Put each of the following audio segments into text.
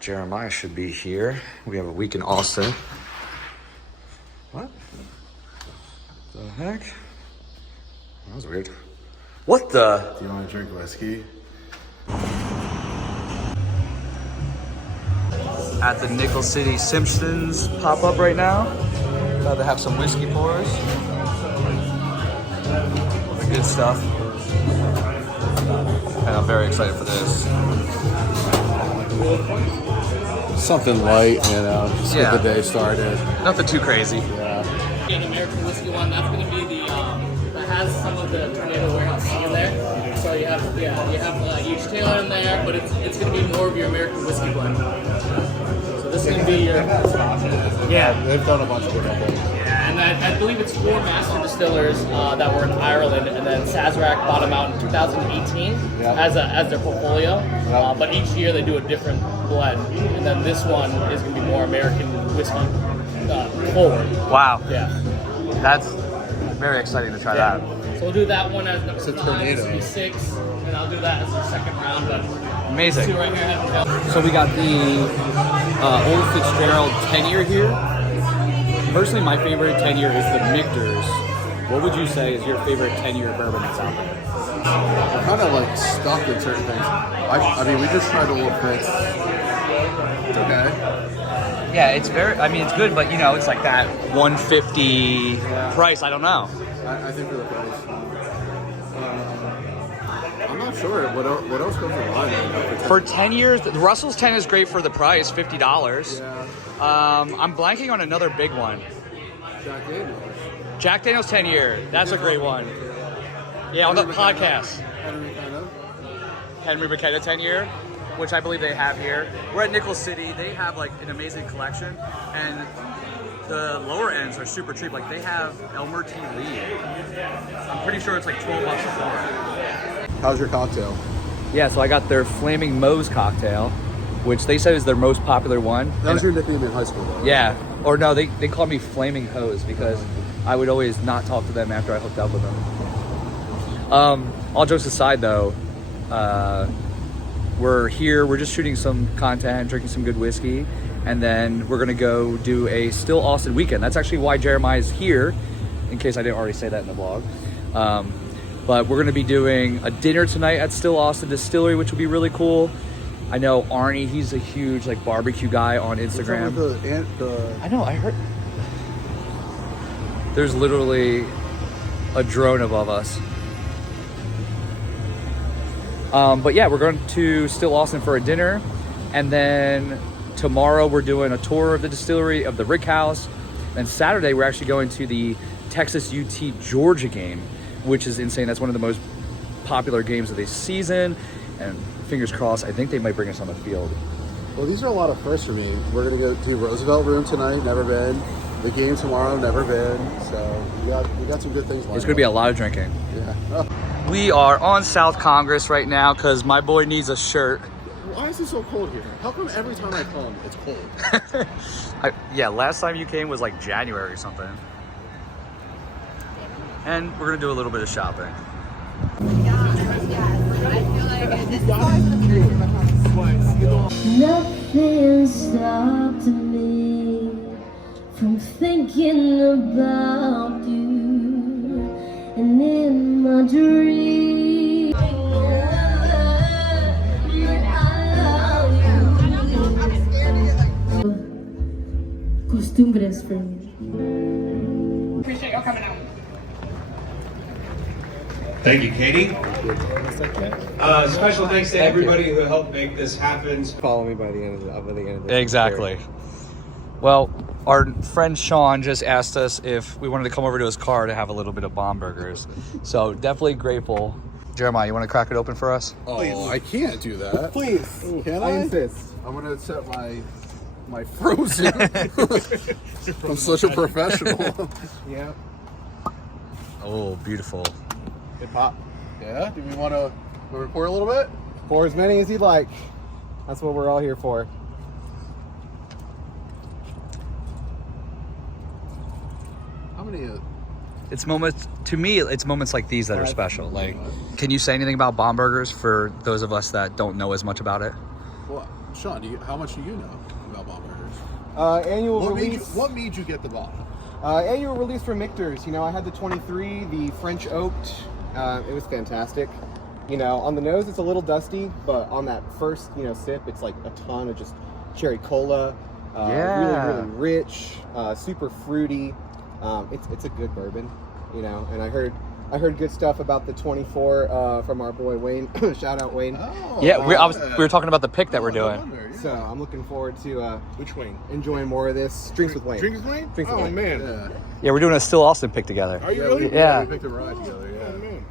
Jeremiah should be here. We have a week in Austin. What? The heck? That was weird. What the? Do you want to drink whiskey? At the Nickel City Simpsons pop-up right now. About to have some whiskey pours. Good stuff. And I'm very excited for this. Something light, just get the day started. Nothing too crazy. Yeah. An American whiskey one, that's going to be the, that has some of the Tornado Warehouse in there. So you have each Taylor in there, but it's going to be more of your American whiskey blend. So this is going to be your... Yeah, they've done a bunch of different things. Yeah, and I believe it's 4 master distillers that were in Ireland, and then Sazerac bought them out in 2018 as their portfolio. But each year they do a different blend, and then this one is going to be more American whiskey forward. Wow. Yeah. That's very exciting to try that. So we'll do that one as number 9, tornado. this will be 6, and I'll do that as the second round. But Amazing. two right here. So we got the Old Fitzgerald 10-year here. Personally, my favorite 10-year is the Michter's. What would you say is your favorite 10-year bourbon that's out there? We're kind of like stuck in certain things. I mean, we just tried Old Fitz. It's okay. Yeah, it's it's good, but it's like that 150 price. I don't know. I think for the price. I'm not sure. What else comes to mind? For 10 years, the Russell's 10 is great for the price, $50. Yeah. I'm blanking on another big one. Jack Daniels. Jack Daniels 10 year. That's a great one. Yeah, on the podcast. Henry McKenna 10 year, which I believe they have here. We're at Nickel City. They have like an amazing collection, and the lower ends are super cheap. Like they have Elmer T. Lee. I'm pretty sure it's like $12 a pour. How's your cocktail? Yeah, so I got their Flaming Moe's cocktail, which they said is their most popular one. That was your nickname in high school, though. Yeah, or no, they called me Flaming Hose because I would always not talk to them after I hooked up with them. All jokes aside, though, we're here. We're just shooting some content, drinking some good whiskey, and then we're gonna go do a Still Austin weekend. That's actually why Jeremiah's here, in case I didn't already say that in the vlog. But we're gonna be doing a dinner tonight at Still Austin Distillery, which will be really cool. I know Arnie, he's a huge like barbecue guy on Instagram. I know, I heard. There's literally a drone above us. But yeah, we're going to Still Austin for a dinner, and then tomorrow we're doing a tour of the distillery of the Rickhouse, and Saturday we're actually going to the Texas UT Georgia game, which is insane. That's one of the most popular games of the season, and fingers crossed, I think they might bring us on the field. Well, these are a lot of firsts for me. We're going to go to Roosevelt Room tonight, never been. The game tomorrow, never been. So we got some good things lined It's going to be a lot of drinking. Yeah. Oh. We are on South Congress right now because my boy needs a shirt. Why is it so cold here? How come every time I come, it's cold? Yeah, last time you came was like January or something. And we're going to do a little bit of shopping. Nothing stopped me from thinking about you, and in my dreams costumbres for me. Appreciate y'all coming out. Thank you, Katie. Special thanks to everybody who helped make this happen. Follow me by the end of this. Exactly. Well, our friend Sean just asked us if we wanted to come over to his car to have a little bit of bomb burgers. So definitely grateful. Jeremiah, you want to crack it open for us? Oh, I can't do that. Please. Can I I? insist. I'm going to set my frozen. I'm such a professional. Yeah. Oh, beautiful. Good pop. Yeah? Do we want to record a little bit? Pour as many as you'd like. That's what we're all here for. How many? It's moments, to me, it's moments like these that are special. Like, can you say anything about bomb burgers for those of us that don't know as much about it? Well, Sean, how much do you know about bomb burgers? Annual release. What made you get the bomb? Annual release from Michter's. You know, I had the 23, the French oaked. It was fantastic. You know, on the nose it's a little dusty, but on that first, sip, it's like a ton of just cherry cola. Really, really rich, super fruity. It's a good bourbon, and I heard good stuff about the 24 from our boy Wayne. Shout out Wayne. Oh, yeah, we were talking about the pick that we're doing. So I'm looking forward to which Wayne? Enjoying more of this. Drinks with Wayne. Drinks with Wayne? Drinks with Wayne. Man. Yeah, we're doing a Still Austin pick together. Are you really? Yeah. We picked a ride together. Yeah. Oh man.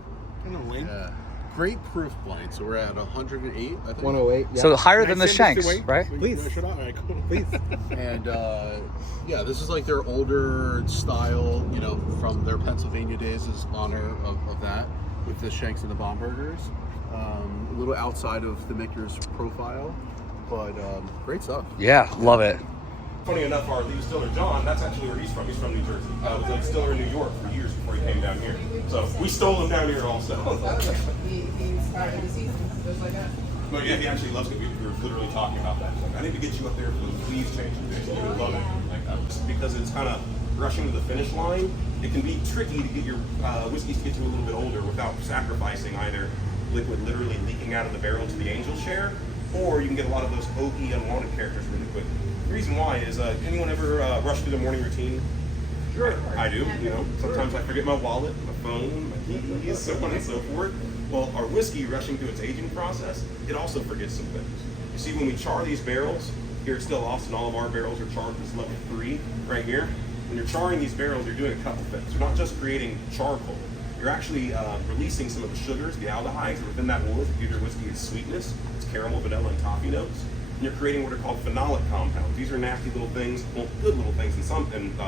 I know Wayne. Yeah. Great proof point. So we're at 108, I think. 108. Yeah. So higher than the Shanks, right? Please. Shut up. All right, cool. Please. And yeah, this is like their older style, from their Pennsylvania days, is honor of that with the Shanks and the bomb burgers. A little outside of the Michter's profile, but great stuff. Yeah, love it. Funny enough, our lead distiller, John, that's actually where he's from. He's from New Jersey. Was a distiller in New York for years before he came down here. So we stole him down here also. He started the season just like that. No, yeah, he actually loves it. We were literally talking about that. He's like, I need to get you up there for those leaves changes. You would love it. Like that. Just because it's kind of rushing to the finish line, it can be tricky to get your whiskeys to get to a little bit older without sacrificing either liquid literally leaking out of the barrel to the angel share, or you can get a lot of those oaky, unwanted characters really quick. The reason why is, anyone ever rush through the morning routine? Sure. I do, Sometimes I forget my wallet, my phone, my keys, so on and so forth. Well, our whiskey rushing through its aging process, it also forgets some things. You see, when we char these barrels, here at Still Austin, all of our barrels are charred with this level 3 right here. When you're charring these barrels, you're doing a couple things. You're not just creating charcoal. You're actually releasing some of the sugars, the aldehydes within that wood to give your whiskey its sweetness, its caramel, vanilla, and toffee notes. And you're creating what are called phenolic compounds. These are nasty little things, well, good little things in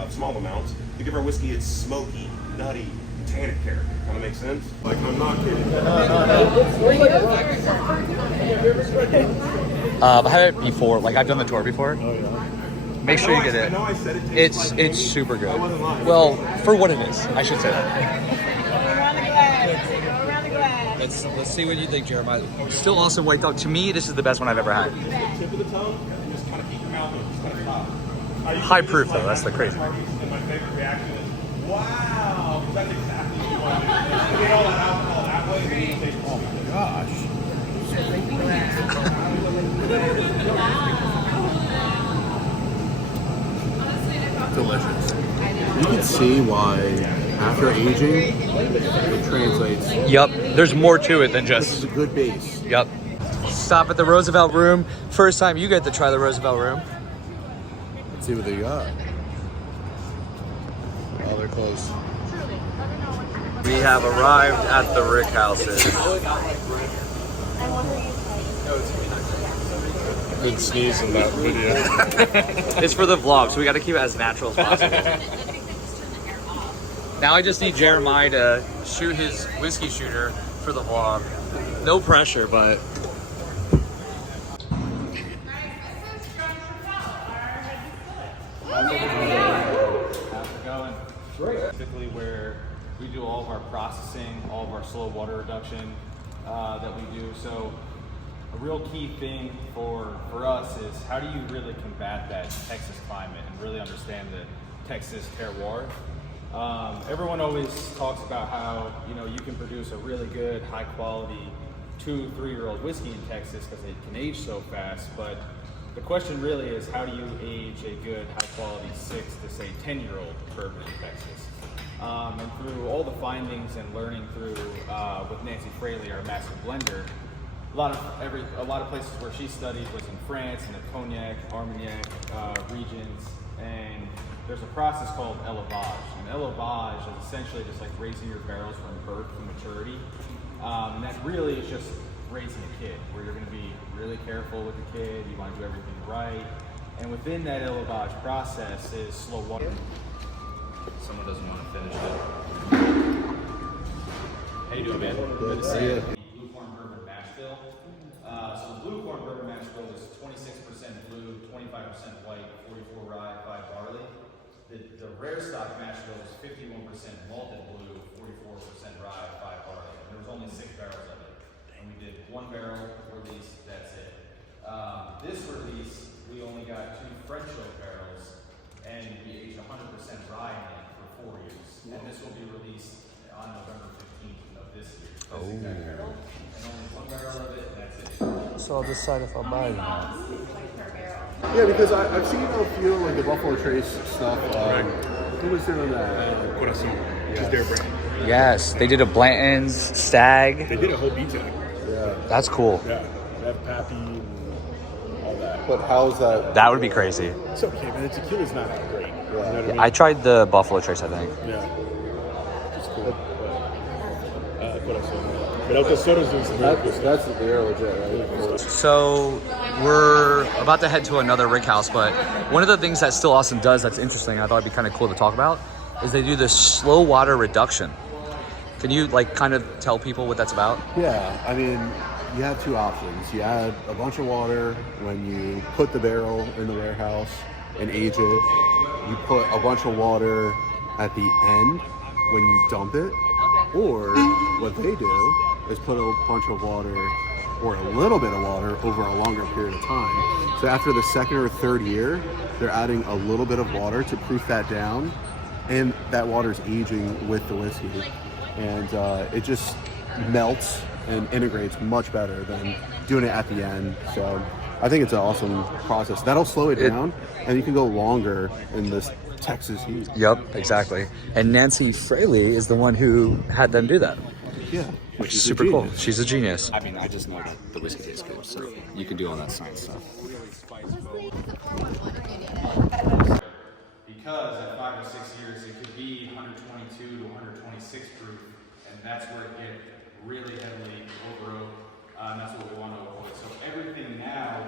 small amounts, to give our whiskey its smoky, nutty, tannic character. Kind of makes sense? Like, I'm not kidding. I've had it before. Like, I've done the tour before. Oh, yeah. Make sure you get it. I know I said it tastes It's like super good. I wasn't lying. Well, for what it is, I should say that. Around the glass. Go around the glass. Let's see what you think, Jeremiah. Still Austin White Dog. To me, this is the best one I've ever had. Tip of the tongue, and just kind of keep your mouth open, just kind of stop. High proof, though. That's the crazy part. And my favorite reaction is, wow, because that's exactly what you want to do. You get all that alcohol that way, and then you taste, oh my gosh. Delicious. You can see why, after aging, it translates. Yep. There's more to it than This is just. a good base. Yep. Stop at the Roosevelt Room. First time you get to try the Roosevelt Room. Let's see what they got. Oh, they're close. We have arrived at the Rickhouses. Good sneeze in that video. It's for the vlog, so we got to keep it as natural as possible. Now I just need Jeremiah to shoot his whiskey shooter for the vlog. No pressure, but... How's it going? Typically where we do all of our processing, all of our slow water reduction that we do. So a real key thing for us is how do you really combat that Texas climate and really understand the Texas terroir. Everyone always talks about how you can produce a really good, high quality 2-3-year-old whiskey in Texas because it can age so fast, but the question really is how do you age a good, high quality 6 to say 10-year-old bourbon in Texas? And through all the findings and learning through with Nancy Fraley, our master blender, a lot of places where she studied was in France, in the Cognac, Armagnac regions, and there's a process called élevage. And élevage is essentially just like raising your barrels from birth to maturity. And that really is just raising a kid, where you're going to be really careful with the kid, you want to do everything right. And within that élevage process is slow water. Someone doesn't want to finish it. How you doing, man? Good to see you. Blue corn bourbon mash bill. So the blue corn bourbon mash bill is 26% blue, 25% white, 44 rye, 5 barley. The rare stock mash bill is 51% malted blue, 44% rye, 5 barley. And there was only 6 barrels of it. And we did 1 barrel release, that's it. this release, we only got 2 French oak barrels, and we aged 100% rye in it for 4 years. And this will be released on November 15th of this year. This exact barrel, and only 1 barrel of it, and that's it. So I'll decide if I'll buy it or not. Yeah, because I've seen a few like the Buffalo Trace stuff. Who was doing that? Corazon, which is their brand. Yes, they did a Blanton's Stag. They did a whole B-tag. Yeah. That's cool. Yeah, they have Pappy and all that. But how's that? That would be crazy. It's okay, man. The tequila's not that great. You know what I mean? I tried the Buffalo Trace, I think. Yeah. It's cool. Corazon. But El Tesoro's doing some really good stuff. They're legit, right? So we're about to head to another Rickhouse, but one of the things that Still Awesome does that's interesting, I thought it'd be kind of cool to talk about, is they do this slow water reduction. Can you like kind of tell people what that's about? Yeah, I mean, you have 2 options. You add a bunch of water when you put the barrel in the warehouse and age it. You put a bunch of water at the end when you dump it. Or what they do is put a bunch of water or a little bit of water over a longer period of time. So after the 2nd or 3rd year, they're adding a little bit of water to proof that down, and that water's aging with the whiskey. And it just melts and integrates much better than doing it at the end. So I think it's an awesome process. That'll slow it down, and you can go longer in this Texas heat. Yep, exactly. And Nancy Fraley is the one who had them do that. Yeah, Which is super cool. She's a genius. I mean, I just know that the whiskey tastes good, so you can do all that science stuff. Because at 5 or 6 years, it could be 122 to 126 proof, and that's where it gets really heavily over oak, and that's what we want to avoid. So everything now,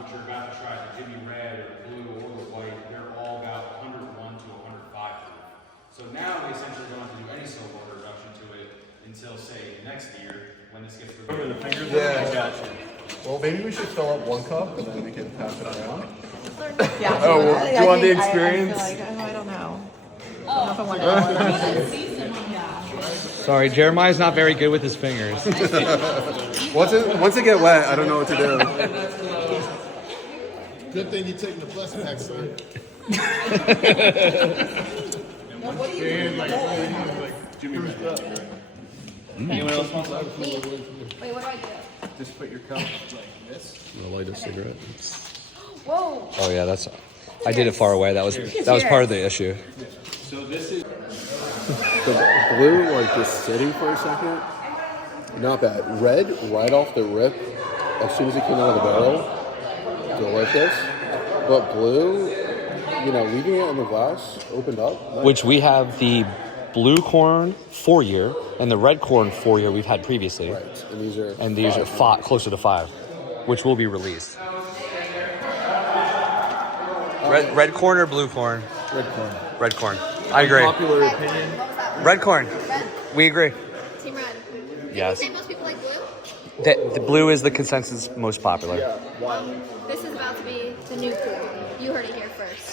which you're about to try, the Jimmy Red or the blue or the white, they're all about 101 to 105 proof. So now we essentially don't have to do any slow water reduction to it until, say, next year when this gets released. Yeah, I got you. Well, maybe we should fill up 1 cup and then we can pass it around. Yeah. Oh, well, do you want the experience? I don't know. Sorry, Jeremiah's not very good with his fingers. Once it get wet, I don't know what to do. Good thing you're taking the plus pack, son. Jimmy Red. Anyone else wants to? Wait, what do I do? Just put your cup like this. I'll light a cigarette. Whoa! Oh yeah, that's. I did it far away. That was part of the issue. So this is The blue, like just sitting for a second, not bad. Red, right off the rip, as soon as it came out of the barrel, delicious. But blue, leaving it in the glass, opened up. Nice. Which we have the blue corn 4-year and the red corn 4-year we've had previously. Right, and these are closer to 5, which will be released. Red corn or blue corn? Red corn. Red corn. I agree. Popular opinion. Red corn. Red. We agree. Team red. Yes. Did you say most people like blue? The blue is the consensus most popular. Yeah, why? This is about to be the new cool. You heard it here first.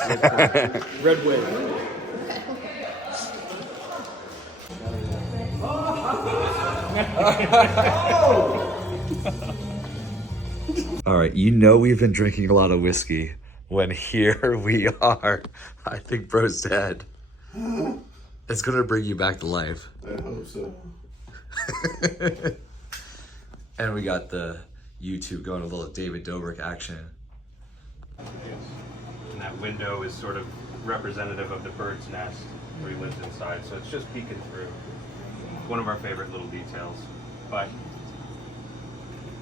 Red wave. All right, we've been drinking a lot of whiskey when here we are. I think bro's dead. It's gonna bring you back to life. I hope so. And we got the YouTube going, a little David Dobrik action. And that window is sort of representative of the bird's nest where he lives inside, so it's just peeking through. One of our favorite little details. But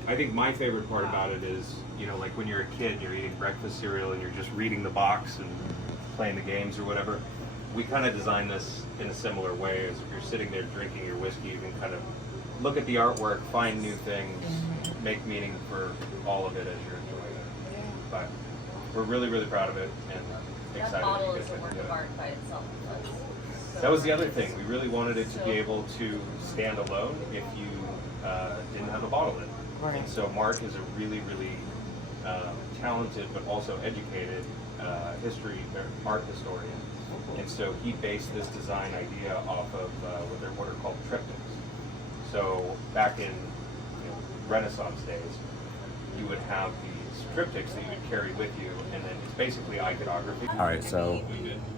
I think my favorite part about it is, like when you're a kid, you're eating breakfast cereal and you're just reading the box and playing the games or whatever. We kind of designed this in a similar way. As if you're sitting there drinking your whiskey, you can kind of look at the artwork, find new things, make meaning for all of it as you're enjoying it. But we're really, really proud of it and excited. That bottle is a work of art by itself. That was the other thing. We really wanted it to be able to stand alone if you didn't have a bottle in it. Right. And so Mark is a really, really talented but also educated art historian. And so he based this design idea off of what are called triptychs. So back in Renaissance days, you would have these triptychs that you would carry with you, and then it's basically iconography. All right, so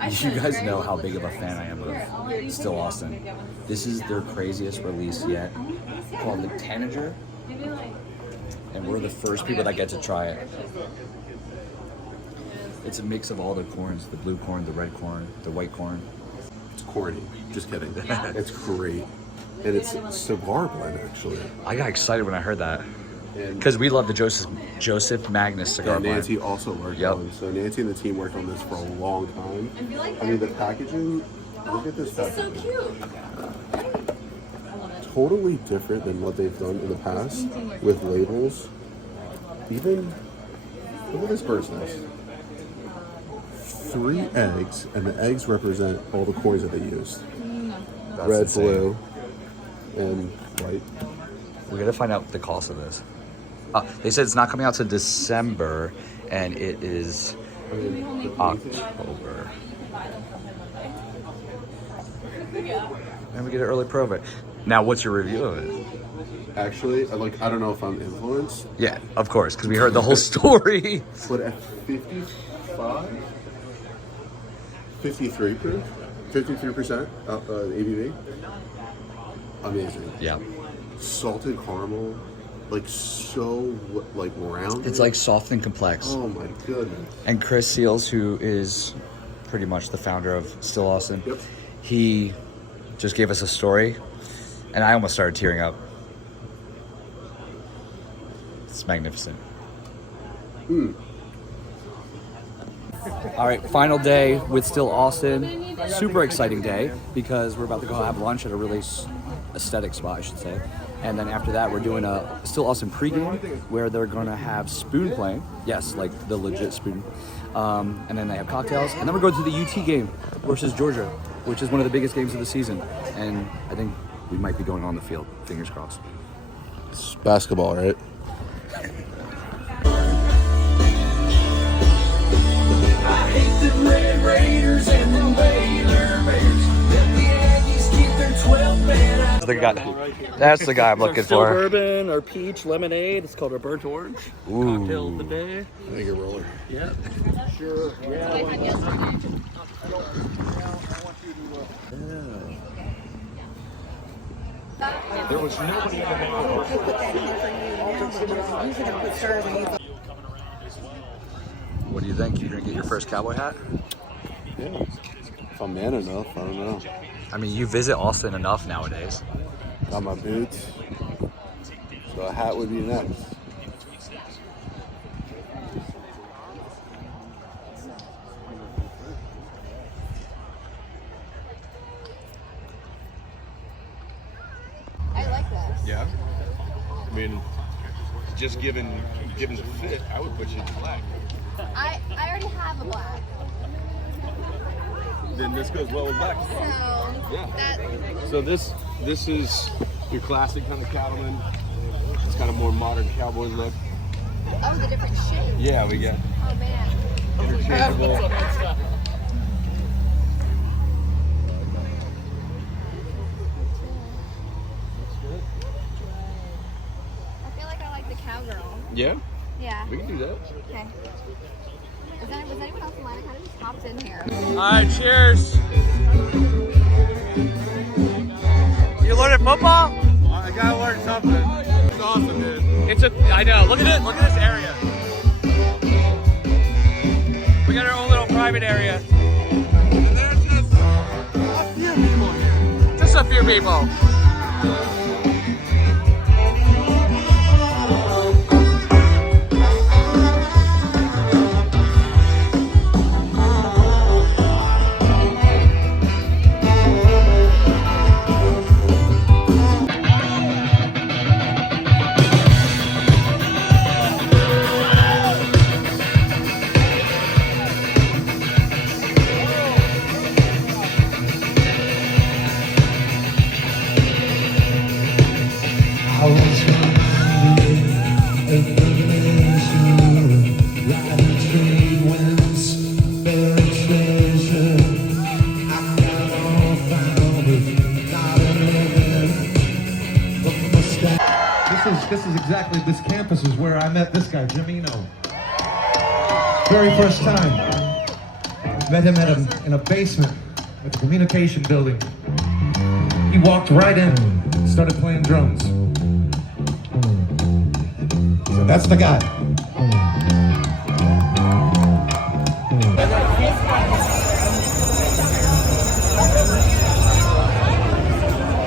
you guys know how big of a fan I am of Still Austin. This is their craziest release yet, called the Tanager, and we're the first people that get to try it. It's a mix of all the corns, the blue corn, the red corn, the white corn. It's corny. Just kidding. It's great. And it's cigar blend, actually. I got excited when I heard that. Because we love the Joseph Magnus cigar blend. Nancy also worked on. So Nancy and the team worked on this for a long time. I mean, the packaging. Look at this packaging. This is so cute. Totally different than what they've done in the past with labels. Even look at this bird's nest. 3 eggs, and the eggs represent all the coins that they used. Red, insane. blue, and white. We gotta find out the cost of this. They said it's not coming out to December, and it is October. And we get an early pro of it. Now, what's your review of it? Actually, I don't know if I'm influenced. Yeah, of course, because we heard the whole story. But at 55, 53 proof, 53% ABV. Amazing. Yeah. Salted caramel, like so like round. It's like soft and complex. Oh my goodness. And Chris Seals, who is pretty much the founder of Still Austin, he just gave us a story, and I almost started tearing up. It's magnificent. All right, final day with Still Austin. Super exciting day because we're about to go have lunch at a really aesthetic spot, I should say. And then after that, we're doing a Still Austin pregame where they're gonna have spoon playing. Yes, like the legit spoon. And then they have cocktails. And then we're going to the UT game versus Georgia, which is one of the biggest games of the season. And I think we might be going on the field. Fingers crossed. It's basketball, right? I hate the Red Raiders and the Baylor Bears. Let the Aggies keep their 12-man out. That's the guy I'm looking Still for. bourbon or peach lemonade. It's called a burnt orange. Ooh. Cocktail of the day. Make a roller. Yeah. Sure. Yeah. There was nobody in the middle. He'll put that in there for you now, but we're usually going to put stars and use them. What do you think? You're gonna get your first cowboy hat? Yeah. If I'm man enough, I don't know. I mean, you visit Austin enough nowadays. Got my boots. So a hat would be next. I like that. Yeah. I mean, just given the fit, I would put you in black. I already have a black. Then this goes well with black. So Yeah. So this is your classic kind of cattleman. It's kind of more modern cowboy look. Oh, the different shades. Yeah, we got Oh man. interchangeable. I feel like I like the cowgirl. Yeah, Yeah. we can do that. Okay. Was anyone else in line? I kind of just hopped in here. All right, cheers. You learning football? I gotta learn something. It's awesome, dude. I know. Look at it. Look at this area. We got our own little private area. And there's just a few people here. Just a few people. This is exactly, this campus is where I met this guy, Jimino. Very first time. Met him in a basement at the communication building. He walked right in, started playing drums. So that's the guy.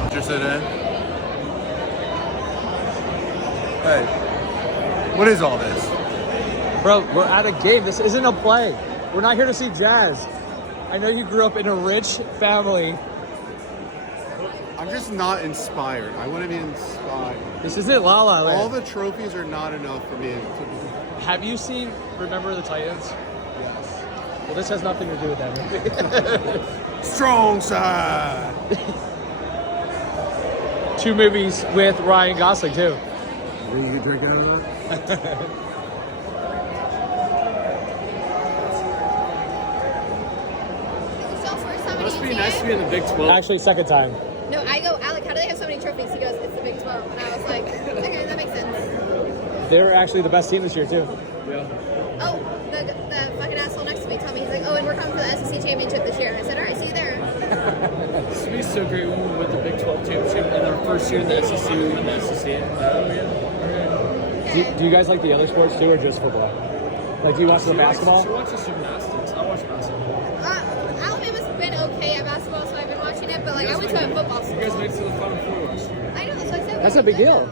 Interested in? Hey, what is all this? Bro, we're at a game. This isn't a play. We're not here to see jazz. I know you grew up in a rich family. I'm just not inspired. I want to be inspired. This isn't La La Land. All the trophies are not enough for me. Have you seen Remember the Titans? Yes. Well, this has nothing to do with that movie. Strong side. 2 movies with Ryan Gosling, too. Are you drinking over? Must be nice to be in the Big 12. Actually, second time. No, I go, Alec, how do they have so many trophies? He goes, it's the Big 12. And I was like, okay, that makes sense. They were actually the best team this year, too. Yeah. Oh, the fucking asshole next to me told me, he's like, oh, and we're coming for the SEC championship this year. I said, all right, see you there. This would be so great when we went the Big 12 championship in our first year in the SEC. We won the SEC. Do you guys like the other sports, too, or just football? Like, do you watch the basketball? She watches gymnastics. I watch basketball. Alabama's been okay at basketball, so I've been watching it, but like I went to a football school. You guys made it to the Final Four last year. I know, that's what I said. That's a big deal.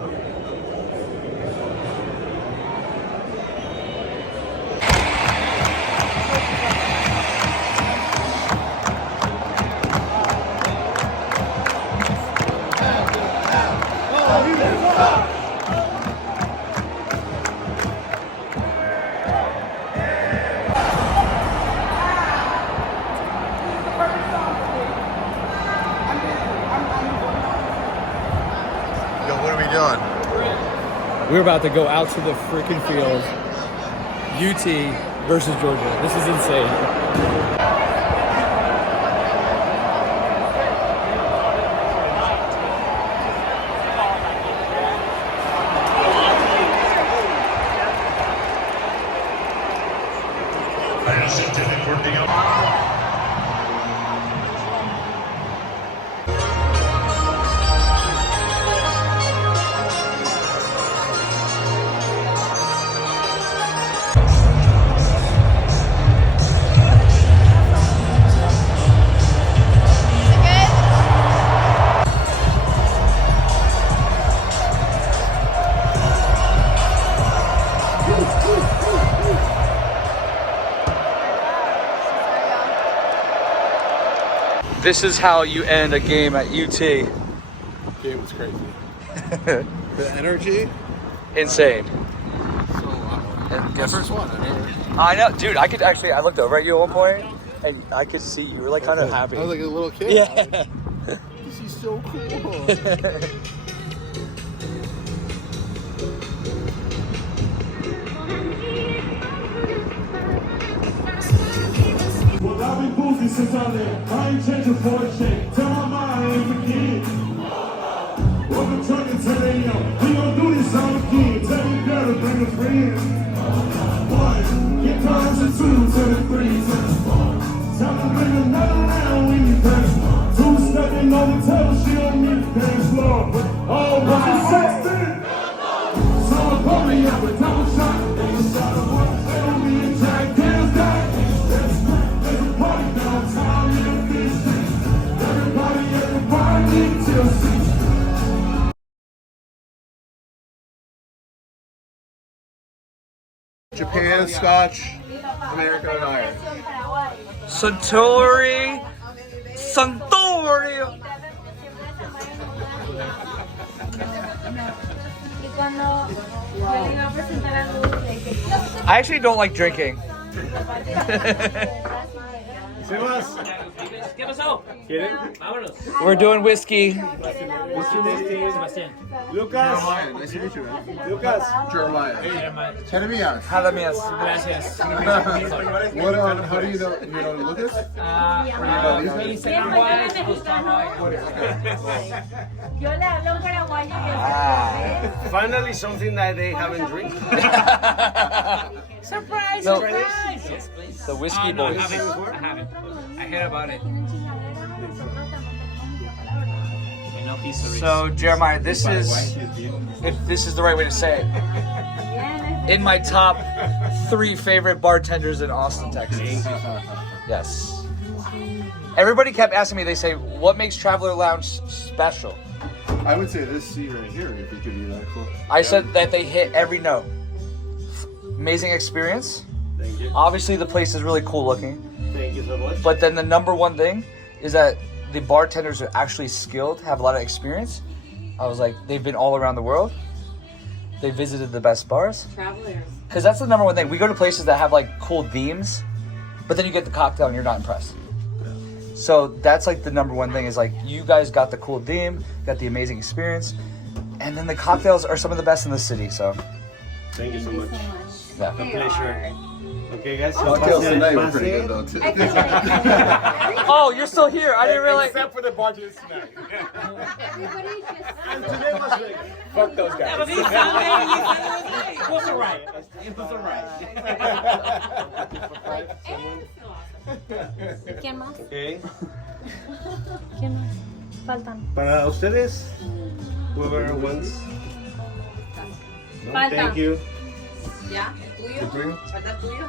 We're about to go out to the freaking field. UT versus Georgia. This is insane. This is how you end a game at UT. Game was crazy. The energy? Insane. So loud. My first one. I know, dude. I looked over at you at one point, and I could see you were like kind of happy. I was like a little kid. Yeah. This is so cool. Well, I've been boozy since I left. I ain't changing for a shake. Tell my mind I ain't forget. Welcome to the 10 a.m. We gon' do this all again. Tell me better, bring a friend. 1, get times to 2 to the 3 to the 4. Tell me bring another round when you pass. 2 stepping on the table, she don't need the dance floor. Oh, what's the 16? Someone pull me up a double shot. They a shot of one. They don't be a jack. Dance that. There's a party downtown in the fish street. Everybody at the party till 6. Japan, Scotch, America, and Ireland. Suntory. I actually don't like drinking. ¿Qué pasó? Vámonos. We're doing whiskey. What's your name? Sebastián. Lucas. Jeremiah. Nice to meet you, man. Lucas. Jeremiah. Jeremiah. Jalamias. Gracias. What, how do you know Lucas? Finally, something that they haven't drank. Surprise! No. Surprise! Yes, please. The Whisky No, Boys. I haven't. I heard about it. So Jeremiah, this is, if this is the right way to say it, in my top 3 favorite bartenders in Austin, Texas. Yes. Everybody kept asking me, they say, what makes Traveler Lounge special? I would say this seat right here, if you could do that. Cool. I said that they hit every note. Amazing experience. Thank you. Obviously the place is really cool looking. Thank you so much. But then the number one thing is that the bartenders are actually skilled, have a lot of experience. I was like, they've been all around the world. They visited the best bars. Travelers. Because that's the number one thing. We go to places that have like cool themes, but then you get the cocktail and you're not impressed. So that's like the number one thing is like, you guys got the cool theme, got the amazing experience, and then the cocktails are some of the best in the city, so. Thank you so much. Yeah. A pleasure. Okay, guys. Cocktails tonight were pretty good though, too. Oh, you're still here. I didn't realize. Except for the bartenders tonight. Everybody just. And today was like, fuck those guys. It was alright. It was alright. ¿Quién más? Okay. ¿Quién más? Faltan. Para ustedes, whoever wants. No, Falta. thank you. ¿Ya? ¿El tuyo? ¿Falta el tuyo?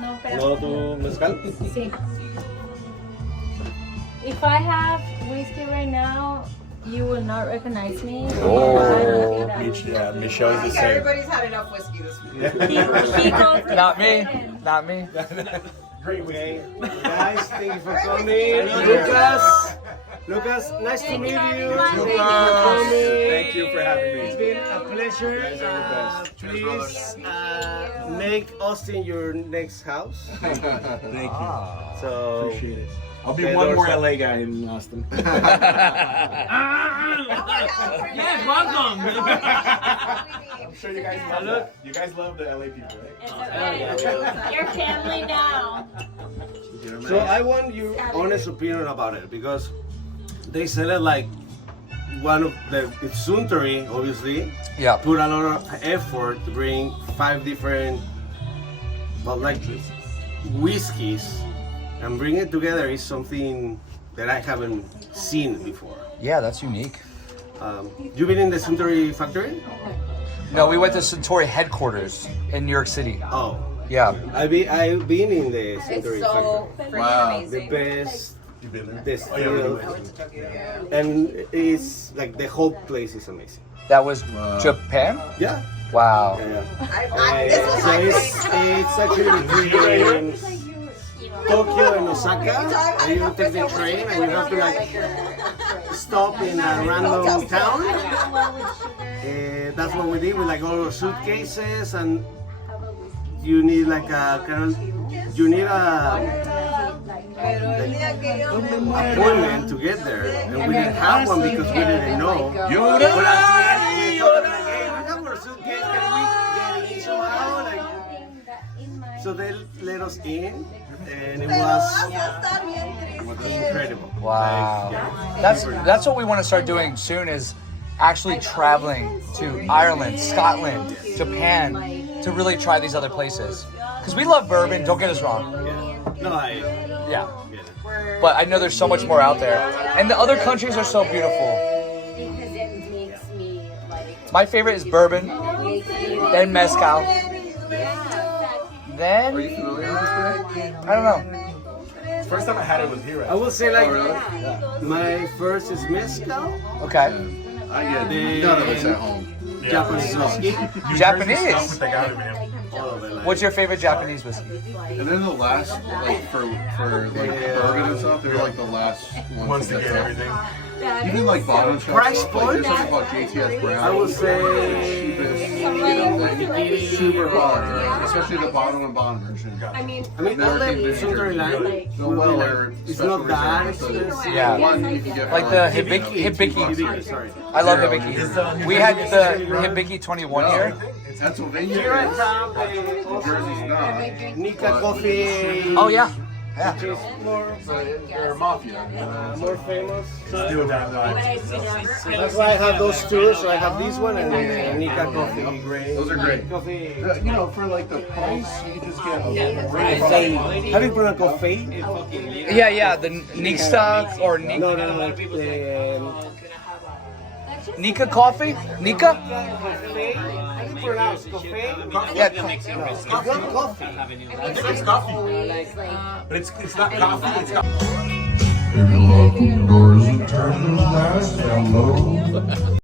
No, pero. ¿No tu mezcal? Sí. If I have whiskey right now, you will not recognize me. Oh, Michelle is I the think same. everybody's had enough whiskey this week. He goes Not me. Not me. Great way. Guys, thank you for coming. Lucas, nice to meet you. Thank you for coming. Thank you for having me. It's been a pleasure. Please make Austin your next house. Thank you. So Appreciate it. I'll be one more LA guy in Austin. Yes, welcome. I'm sure you guys love the LA people, right? Your family now. So I want your honest opinion about it because they sell it like one of it's Suntory, obviously. Yeah. Put a lot of effort to bring 5 different, but like whiskeys, and bring it together is something that I haven't seen before. Yeah, that's unique. You been in the Suntory factory? No, we went to Suntory headquarters in New York City. Oh. Yeah. I've been in the It's Suntory so factory. freaking amazing. The best. You've been there? This Oh, yeah, field. we went to Tokyo, yeah. And it's like the whole place is amazing. That was Japan? Yeah. Wow. Yeah. This was So my it's actually between Tokyo and Osaka. And you take the train and you have to like stop in a random town. That's what we did with like all our suitcases, and you need like a appointment to get there, and we didn't have one because we didn't know. But at the end, we thought like, hey, we have our suitcase, can we get in somehow? Like, so they let us in, and it was incredible. Wow. Like, That's what we want to start doing soon is actually traveling to Ireland, Scotland, Japan to really try these other places. Because we love bourbon, don't get us wrong. Yeah. But I know there's so much more out there. And the other countries are so beautiful. Because it makes me like. My favorite is bourbon, then mezcal, then, I don't know. First time I had it was here. I will say like my first is mezcal. Okay. I get none of it's at home. Japanese whiskey. Japanese? All of it. Like, What's your favorite Japanese whiskey? And then the last, like for like bourbon and stuff, they're like the last ones to get everything. Even like bottom shops, price like point? there's something called JTS Brown. I would say cheapest, super bottom, especially the bottom and bottom version. I mean, I like Suntory line. The well, It's not that expensive. expensive. Yeah. One you can get Like the Hibiki. Sorry. I love Hibiki. We had the Hibiki 21 here. Pennsylvania Here I is. have New Jersey's not. Nika coffee. Oh yeah. Yeah. Which is more, they're mafia. more famous. Let's do that vibe. So that's why I have those two. So I have this one and the Nika coffee. Great. Those are great. Coffee. You know, for like the price, you can just get a great How do you pronounce coffee? Yeah, the Nika or Nika. No. Nika coffee? Nika? How do you pronounce coffee? Yeah, It's not coffee. I think it's coffee. But it's not coffee, it's coffee. If you lock the doors and turn the lights down low.